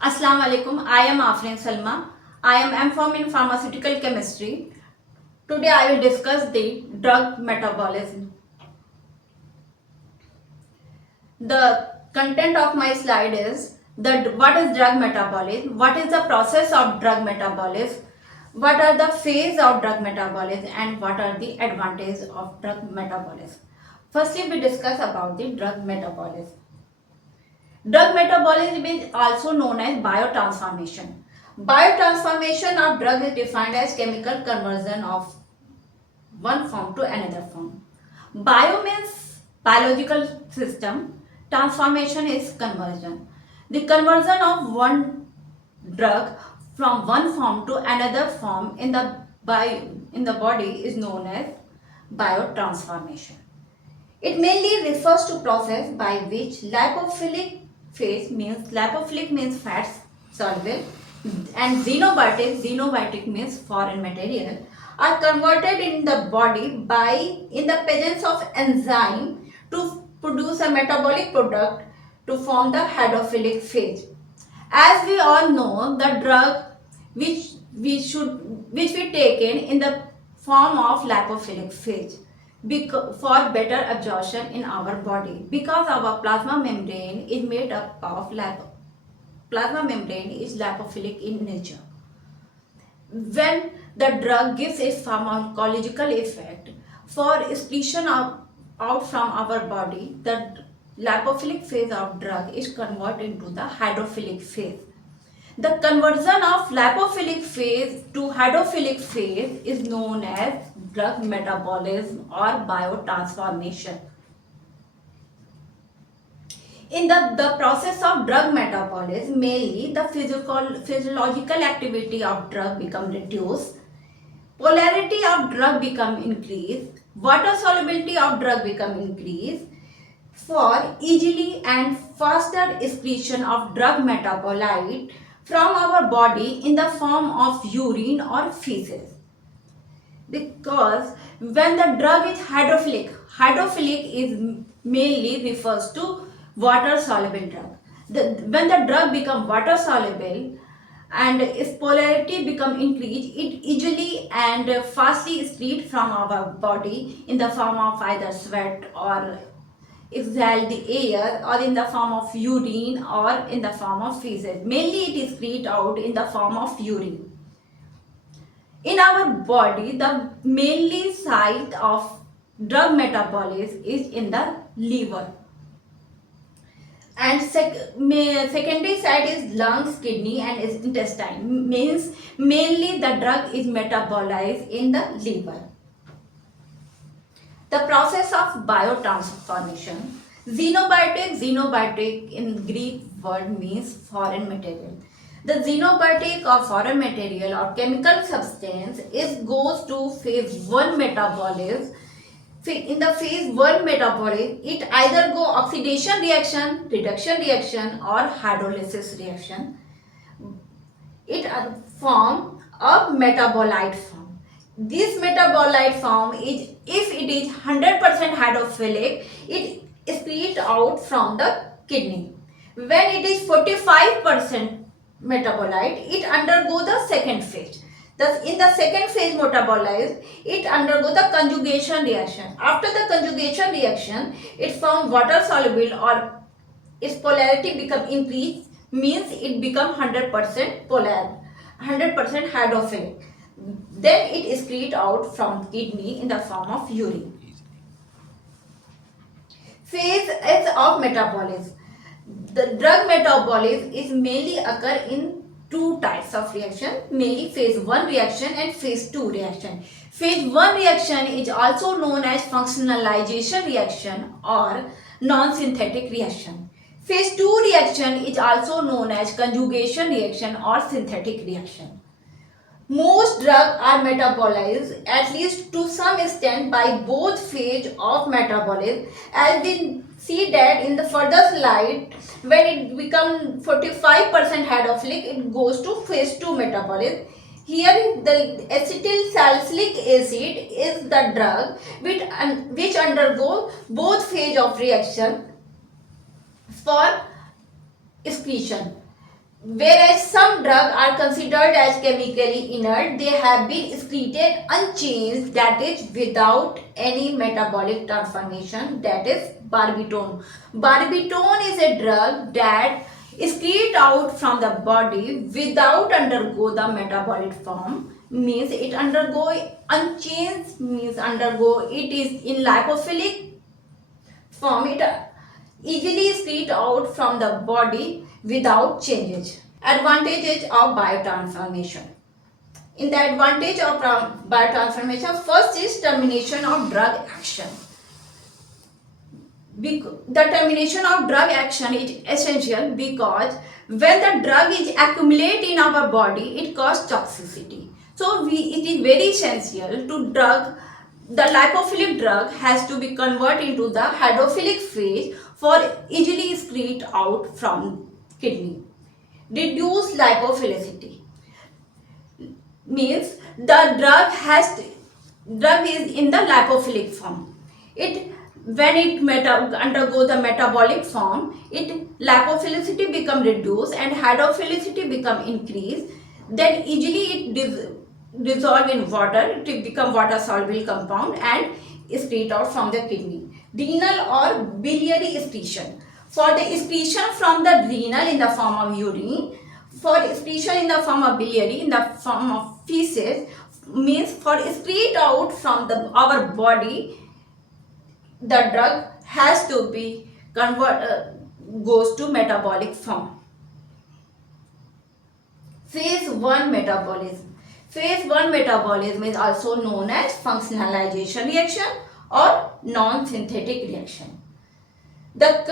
Assalamu alaikum. I am Afrin Salma. I am M.Pharm in pharmaceutical chemistry. Today I will discuss the drug metabolism. The content of my slide is what is drug metabolism, what is the process of drug metabolism, what are the phase of drug metabolism, and what are the advantages of drug metabolism. Firstly, we discuss about the drug metabolism. Drug metabolism is also known as biotransformation. Biotransformation of drug is defined as chemical conversion of one form to another form. Bio means biological system. Transformation is conversion. The conversion of one drug from one form to another form in the body is known as biotransformation. It mainly refers to process by which lipophilic means fats soluble, and xenobiotic means foreign material, are converted in the body in the presence of enzyme to produce a metabolic product to form the hydrophilic phase. As we all know, the drug which we take in the form of lipophilic phase for better absorption in our body, because our plasma membrane is made up of plasma membrane is lipophilic in nature. When the drug gives its pharmacological effect for excretion out from our body, the lipophilic phase of drug is converted into the hydrophilic phase. The conversion of lipophilic phase to hydrophilic phase is known as drug metabolism or biotransformation. In the process of drug metabolism, mainly the physiological activity of drug become reduced, polarity of drug become increased, water solubility of drug become increased, for easily and faster excretion of drug metabolite from our body in the form of urine or feces. Because when the drug is hydrophilic is mainly refers to water soluble drug. When the drug become water soluble and its polarity become increased, it easily and fastly excrete from our body in the form of either sweat or exhale the air, or in the form of urine, or in the form of feces. Mainly it is excrete out in the form of urine. In our body, the mainly site of drug metabolism is in the liver, and secondary site is lungs, kidney, and intestine. Means mainly the drug is metabolized in the liver. The process of biotransformation. Xenobiotic in Greek word means foreign material. The xenobiotic or foreign material or chemical substance goes to phase 1 metabolism. In the phase 1 metabolism, it either go oxidation reaction, reduction reaction, or hydrolysis reaction. It form a metabolite form. This metabolite form is, if it is 100% hydrophilic, it excretes out from the kidney. When it is 45% metabolite, it undergo the second phase. Thus, in the second phase metabolized, it undergo the conjugation reaction. After the conjugation reaction, it forms water soluble, or its polarity become increased, means it become 100% polar, 100% hydrophilic. Then it excrete out from kidney in the form of urine. Phase is of metabolism. The drug metabolism is mainly occur in two types of reaction, mainly phase 1 reaction and phase 2 reaction. Phase 1 reaction is also known as functionalization reaction or non-synthetic reaction. Phase 2 reaction is also known as conjugation reaction or synthetic reaction. Most drugs are metabolized at least to some extent by both phase of metabolism, as we see that in the further slide. When it becomes 45% hydrophilic, it goes to phase 2 metabolism. Here the acetyl salicylic acid is the drug which undergo both phase of reaction for excretion. Whereas some drugs are considered as chemically inert, they have been excreted unchanged, that is without any metabolic transformation, that is barbitone. Barbitone is a drug that excrete out from the body without undergo the metabolic form, means it undergo unchanged, means undergo it is in lipophilic form, it easily excrete out from the body without changes. Advantages of biotransformation. In the advantage of biotransformation, first is termination of drug action. The termination of drug action is essential because when the drug is accumulate in our body, it causes toxicity. So it is very essential to the lipophilic drug has to be converted into the hydrophilic phase for easily excrete out from kidney. Reduce lipophilicity means the drug is in the lipophilic form. When it undergo the metabolic form, lipophilicity become reduced and hydrophilicity become increased. Then easily it dissolve in water, it become water soluble compound and excrete out from the kidney. Renal or biliary excretion. For the excretion from the renal in the form of urine, for excretion in the form of biliary in the form of feces, means for excrete out from our body, the drug has to be goes to metabolic form. Phase 1 metabolism. Phase 1 metabolism is also known as functionalization reaction or non-synthetic reaction. The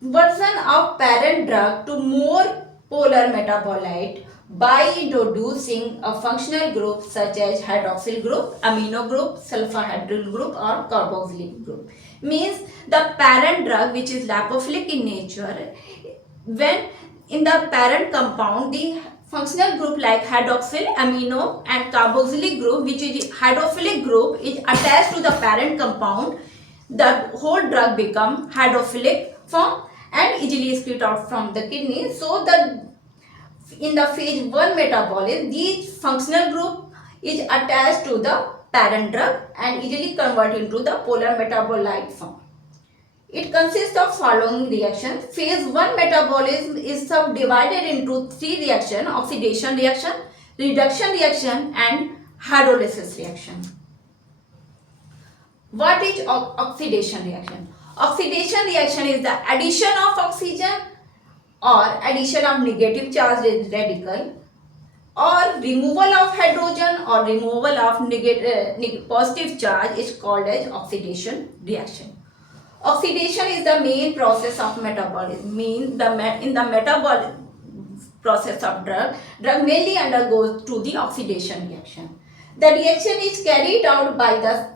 conversion of parent drug to more polar metabolite by introducing a functional group such as hydroxyl group, amino group, sulfur hydryl group or carboxylic group. Means the parent drug, which is lipophilic in nature, when in the parent compound the functional group like hydroxyl, amino and carboxylic group, which is hydrophilic group, is attached to the parent compound, the whole drug become hydrophilic form and easily excrete out from the kidney. So in the phase 1 metabolism, this functional group is attached to the parent drug and easily converted into the polar metabolite form. It consists of following reactions. Phase 1 metabolism is subdivided into 3 reactions: oxidation reaction, reduction reaction and hydrolysis reaction. What is oxidation reaction? Oxidation reaction is the addition of oxygen or addition of negative charged radical or removal of hydrogen or removal of positive charge is called as oxidation reaction. Oxidation is the main process of metabolism. Means in the metabolic process of drug mainly undergoes to the oxidation reaction. The reaction is carried out by the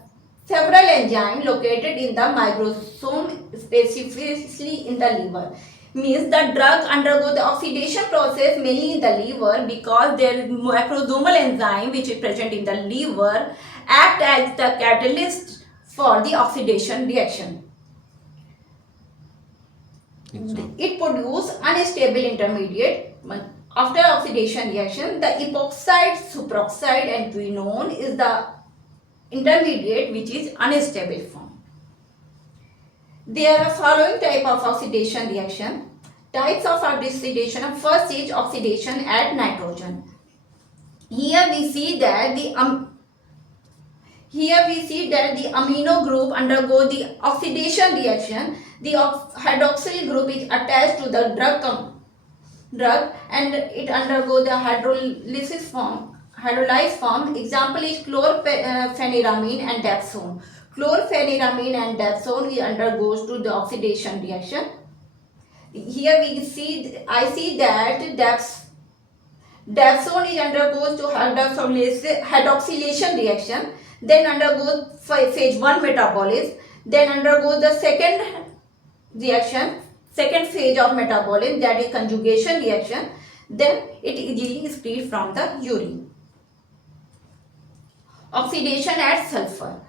several enzymes located in the microsome, specifically in the liver. Means the drug undergo the oxidation process mainly in the liver because their macrosomal enzyme, which is present in the liver, act as the catalyst for the oxidation reaction. It produces unstable intermediate. After oxidation reaction, the epoxide, superoxide and quinone is the intermediate which is unstable form. There are following type of oxidation reaction. Types of oxidation. First is oxidation at nitrogen. Here we see that the amino group undergo the oxidation reaction. The hydroxyl group is attached to the drug and it undergo the hydrolyzed form. Example is chlorpheniramine and dapsone. Chlorpheniramine and dapsone undergoes to the oxidation reaction. Here I see that dapsone is undergoes to hydroxylation reaction, then undergoes phase 1 metabolism, then undergoes the second phase of metabolism, that is conjugation reaction, then it easily excretes from the urine. Oxidation at sulfur.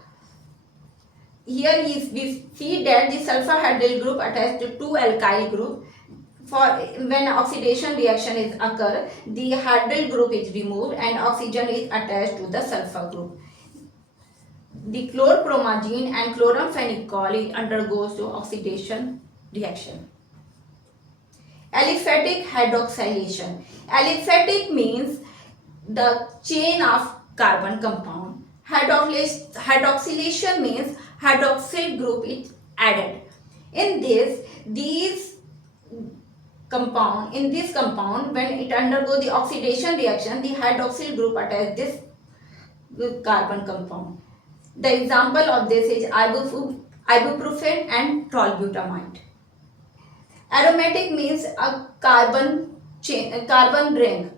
Here we see that the sulfur hydryl group attached to 2 alkyl group. For when oxidation reaction is occur, the hydryl group is removed and oxygen is attached to the sulfur group. The chlorpromazine and chloramphenicol undergoes to oxidation reaction. Aliphatic hydroxylation. Aliphatic means the chain of carbon compound. Hydroxylation means hydroxyl group is added. In this compound, when it undergoes the oxidation reaction, the hydroxyl group attaches this carbon compound. The example of this is ibuprofen and tolbutamide. Aromatic means a carbon ring.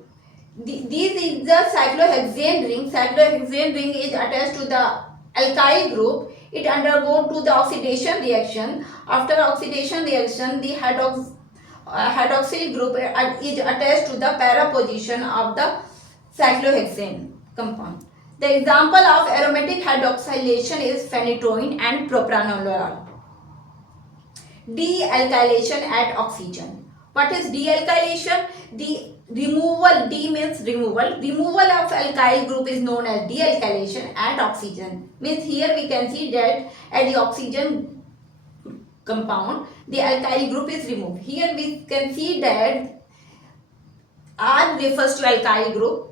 This is the cyclohexane ring. Cyclohexane ring is attached to the alkyl group. It undergoes to the oxidation reaction. After oxidation reaction, the hydroxyl group is attached to the para position of the cyclohexane compound. The example of aromatic hydroxylation is phenytoin and propranolol. De-alkylation at oxygen. What is de-alkylation? The removal, D means removal. Removal of alkyl group is known as de-alkylation at oxygen. Means here we can see that at the oxygen compound, the alkyl group is removed. Here we can see that R refers to alkyl group.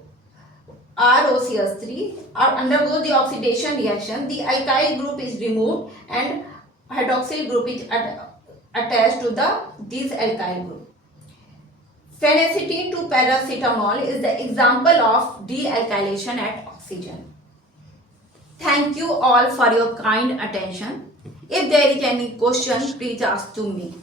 ROCS3 undergoes the oxidation reaction. The alkyl group is removed and hydroxyl group is attached to this alkyl group. Phenacetin to paracetamol is the example of de-alkylation at oxygen. Thank you all for your kind attention. If there is any question, please ask to me.